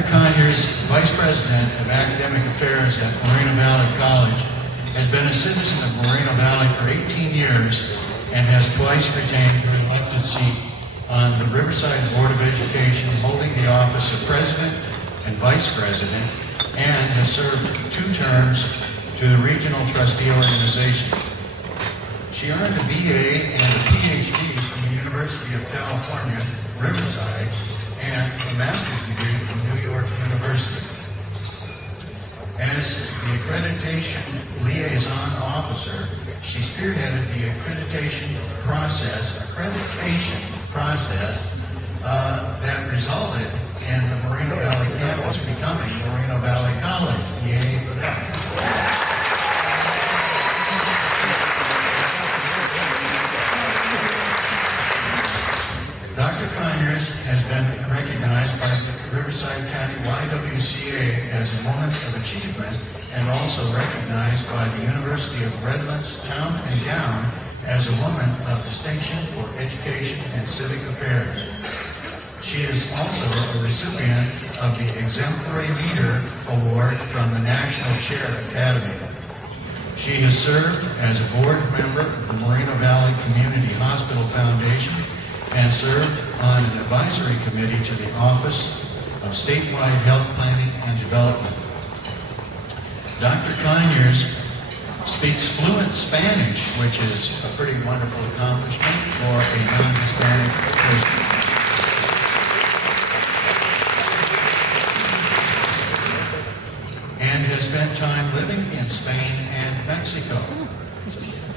Dr. Conyers, Vice President of Academic Affairs at Moreno Valley College, has been a citizen of Moreno Valley for 18 years and has twice retained her elected seat on the Riverside Board of Education, holding the office of President and Vice President, and has served 2 terms to the Regional Trustee Organization. She earned a BA and a PhD from the University of California, Riverside, and a master's degree from New York University. As the Accreditation Liaison Officer, she spearheaded the accreditation process that resulted in the Moreno Valley campus becoming Moreno Valley College. Yay for that. Dr. Conyers has been recognized by the Riverside County YWCA as a Woman of Achievement and also recognized by the University of Redlands Town and Gown as a Woman of Distinction for Education and Civic Affairs. She is also a recipient of the Exemplary Leader Award from the National Chair Academy. She has served as a board member of the Moreno Valley Community Hospital Foundation and served on an advisory committee to the Office of Statewide Health Planning and Development. Dr. Conyers speaks fluent Spanish, which is a pretty wonderful accomplishment for a non-Hispanic person. And has spent time living in Spain and Mexico.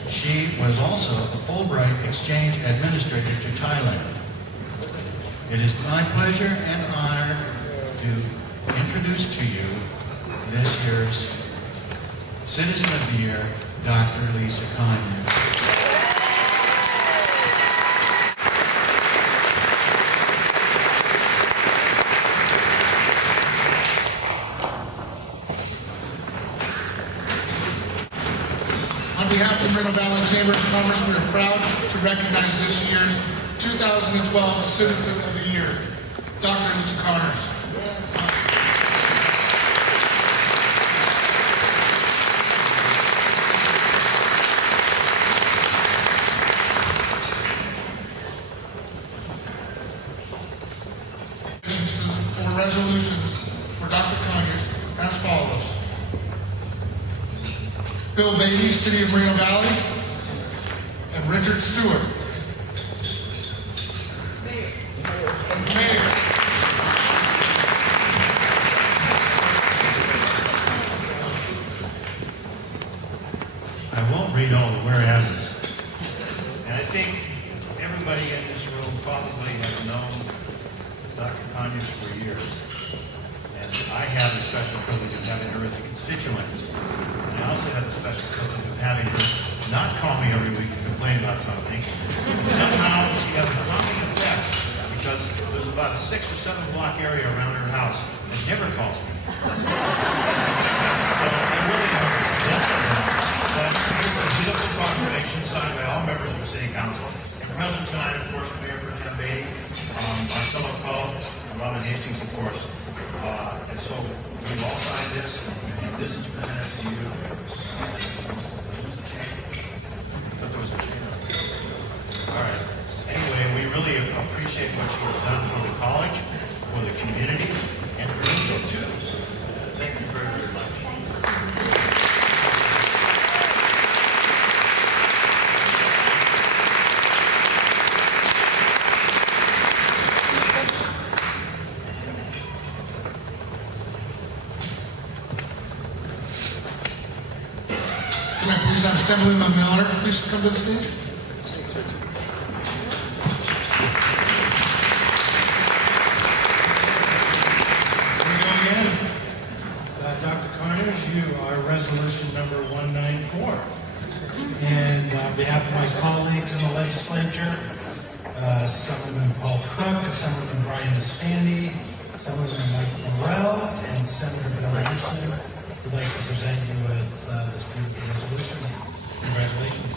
She was also a Fulbright Exchange Administrator to Thailand. It is my pleasure and honor to introduce to you this year's Citizen of the Year, Dr. Lisa Conyers. On behalf of the Moreno Valley Chamber of Commerce, we are proud to recognize this year's 2012 Citizen of the Year, Dr. Lisa Conyers. For resolutions for Dr. Conyers as follows. Bill Beatty, City of Moreno Valley, and Richard Stewart. Mayor. I won't read all the whereases. And I think everybody in this room probably has known Dr. Conyers for years. And I have the special privilege of having her as a constituent. And I also have the special privilege of having her not call me every week to complain about something. And somehow she has a calming effect because there's about a 6 or 7 block area around her house that never calls me. So I really am blessed with that. But here's a beautiful proclamation signed by all members of the City Council. And present tonight, of course, Mayor Pro-Tem Beatty, Marcelo Cole, and Robin Hastings, of course. And so we've all signed this, and this is presented to you. I thought there was a change. All right. Anyway, we really appreciate what you have done for the college, for the community, and for Eagle, too. Thank you very, very much. Can I please have Assemblyman Miller please come to the stage? Dr. Conyers, you are resolution number 194. And on behalf of my colleagues in the legislature, Assemblyman Paul Cook, Assemblyman Brian Destandy, Assemblyman Mike Morrell, and Senator Bill Anderson, we'd like to present you with this beautiful resolution. Congratulations.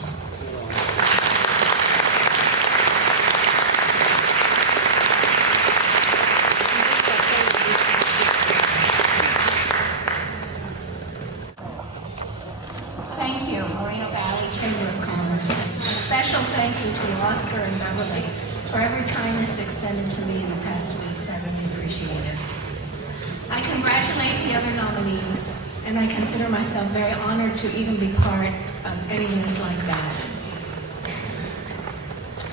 special thank you to Oscar and Beverly for every kindness extended to me in the past weeks. I really appreciate it. I congratulate the other nominees, and I consider myself very honored to even be part of any list like that.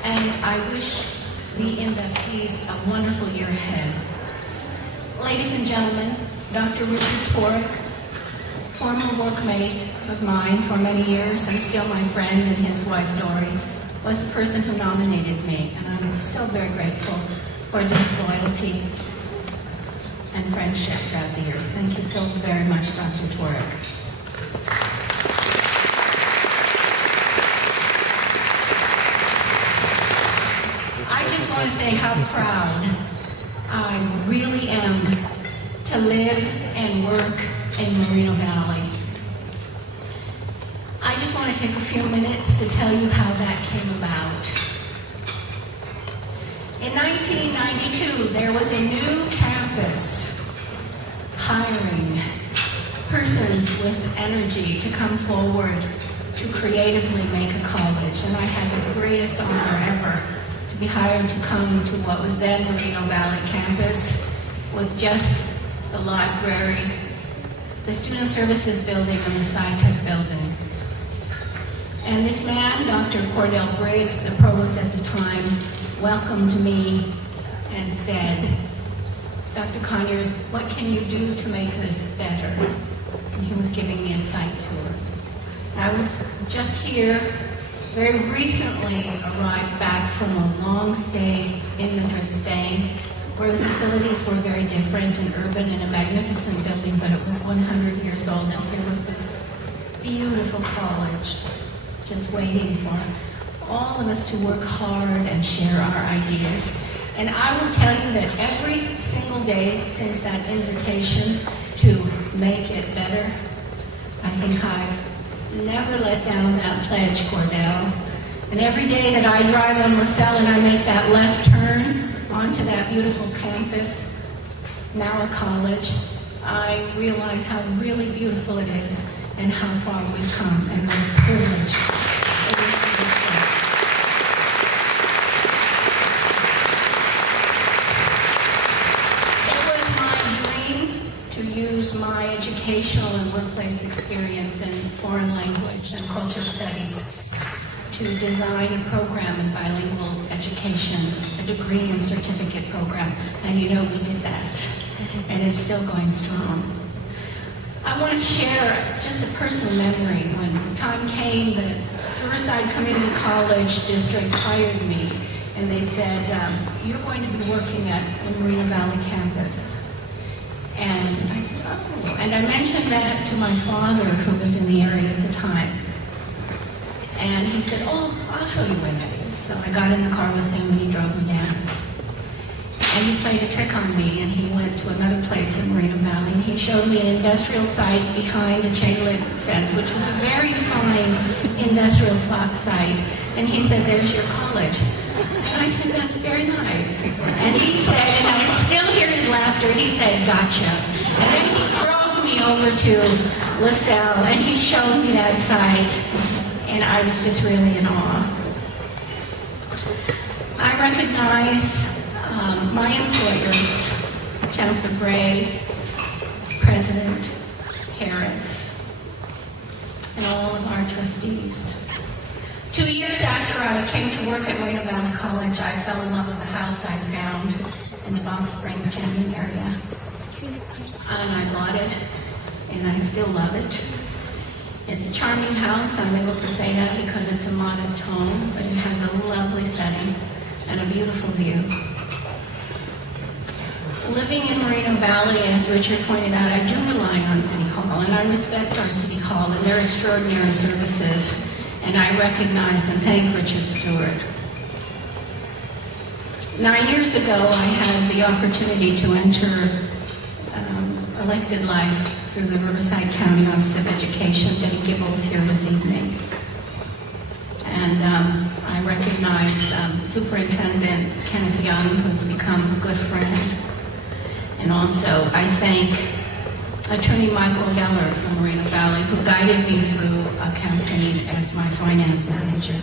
And I wish the inductees a wonderful year ahead. Ladies and gentlemen, Dr. Richard Torek, former workmate of mine for many years and still my friend, and his wife Dory, was the person who nominated me, and I'm so very grateful for his loyalty and friendship throughout the years. Thank you so very much, Dr. Torek. I just want to say how proud I really am to live and work in Moreno Valley. I just want to take a few minutes to tell you how that came about. In 1992, there was a new campus hiring persons with energy to come forward to creatively make a college, and I had the greatest honor ever to be hired to come to what was then Moreno Valley campus with just the library, the Student Services Building, and the SciTech Building. And this man, Dr. Cordell Briggs, the provost at the time, welcomed me and said, Dr. Conyers, what can you do to make this better? And he was giving me a site tour. I was just here, very recently arrived back from a long stay in Madrid, Spain, where the facilities were very different and urban and a magnificent building, but it was 100 years old, and here was this beautiful college just waiting for all of us to work hard and share our ideas. And I will tell you that every single day since that invitation to make it better, I think I've never let down that pledge, Cordell. And every day that I drive on LaSalle and I make that left turn onto that beautiful campus, now a college, I realize how really beautiful it is and how far we've come, and what a privilege it is to be here. It was my dream to use my educational and workplace experience in foreign language and culture studies to design a program in bilingual education, a degree and certificate program, and you know we did that, and it's still going strong. I want to share just a personal memory. When the time came that Riverside Community College District hired me, and they said, you're going to be working at the Moreno Valley campus. And I said, oh. And I mentioned that to my father, who was in the area at the time. And he said, oh, I'll show you where that is. So I got in the car with him and he drove me down. And he played a trick on me, and he went to another place in Moreno Valley, and he showed me an industrial site behind a chain link fence, which was a very fine industrial site. And he said, there's your college. And I said, that's very nice. And he said, and I still hear his laughter, he said, gotcha. And then he drove me over to LaSalle, and he showed me that site. And I was just really in awe. I recognize my employers, Chancellor Gray, President Harris, and all of our trustees. 2 years after I came to work at Moreno Valley College, I fell in love with the house I found in the Box Springs Canyon area. And I bought it, and I still love it. It's a charming house. I'm able to say that because it's a modest home, but it has a lovely setting and a beautiful view. Living in Moreno Valley, as Richard pointed out, I do rely on City Hall, and I respect our City Hall and their extraordinary services, and I recognize and thank Richard Stewart. 9 years ago, I had the opportunity to enter elected life through the Riverside County Office of Education. Debbie Gibble is here this evening. And I recognize Superintendent Kenneth Young, who's become a good friend. And also, I thank Attorney Michael Geller from Moreno Valley, who guided me through a campaign as my finance manager.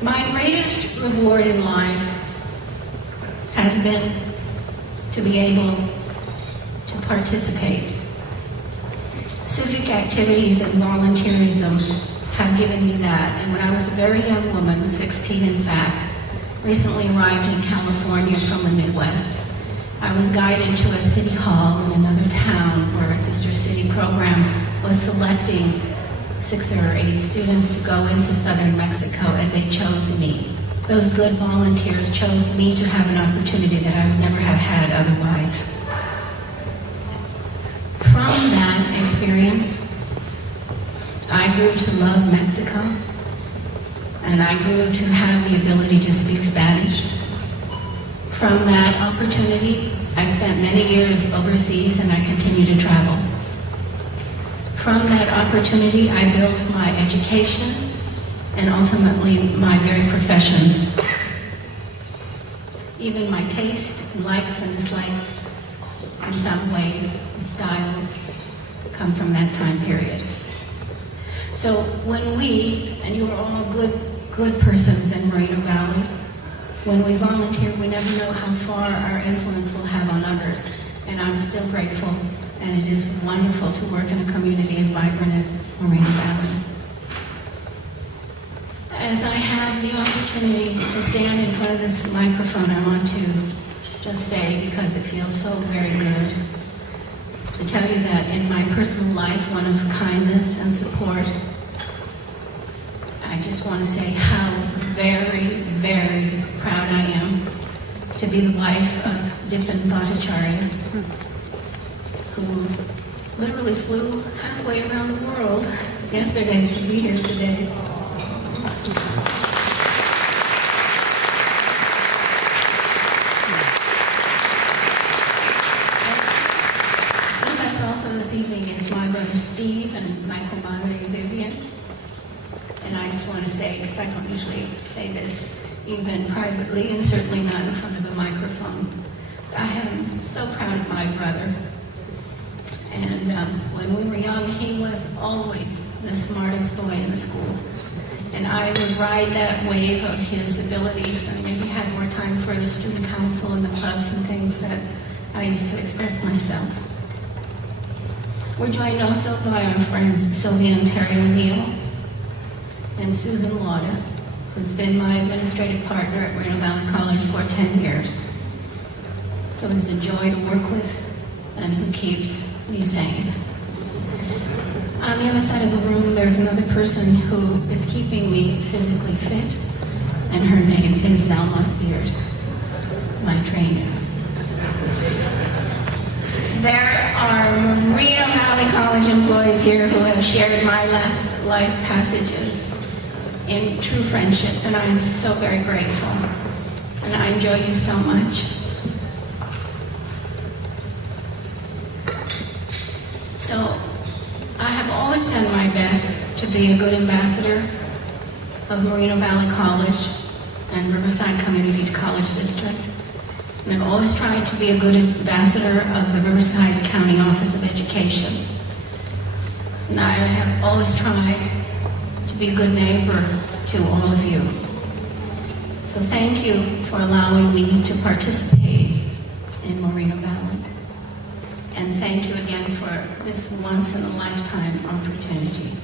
My greatest reward in life has been to be able to participate. Civic activities and volunteerism have given me that. And when I was a very young woman, 16 in fact, recently arrived in California from the Midwest, I was guided to a city hall in another town where a sister city program was selecting 6 or 8 students to go into southern Mexico, and they chose me. Those good volunteers chose me to have an opportunity that I would never have had otherwise. From that experience, I grew to love Mexico, and I grew to have the ability to speak Spanish. From that opportunity, I spent many years overseas, and I continue to travel. From that opportunity, I built my education and ultimately my very profession. Even my taste, likes and dislikes, in some ways, and styles, come from that time period. So when we, and you are all good persons in Moreno Valley, when we volunteer, we never know how far our influence will have on others. And I'm still grateful, and it is wonderful to work in a community as vibrant as Moreno Valley. As I have the opportunity to stand in front of this microphone, I want to just say, because it feels so very good, to tell you that in my personal life, one of kindness and support, I just want to say how very, very proud I am to be the wife of Dipin Bhattacharya, who literally flew halfway around the world yesterday to be here today. With us also this evening is my brother Steve and my comadre Vivian. And I just want to say, because I don't usually say this even privately, and certainly not in front of a microphone, I am so proud of my brother. And when we were young, he was always the smartest boy in the school. And I would ride that wave of his abilities. I maybe had more time for the student council and the clubs and things that I used to express myself. We're joined also by our friends Sylvia and Terry O'Neill and Susan Lauda, who's been my administrative partner at Moreno Valley College for 10 years, who is a joy to work with and who keeps me sane. On the other side of the room, there's another person who is keeping me physically fit, and her name is Zelma Beard, my trainer. There are Moreno Valley College employees here who have shared my life passages in true friendship, and I am so very grateful, and I enjoy you so much. So, I have always done my best to be a good ambassador of Moreno Valley College and Riverside Community College District, and I've always tried to be a good ambassador of the Riverside County Office of Education. And I have always tried to be a good neighbor to all of you. So thank you for allowing me to participate in Moreno Valley. And thank you again for this once-in-a-lifetime opportunity.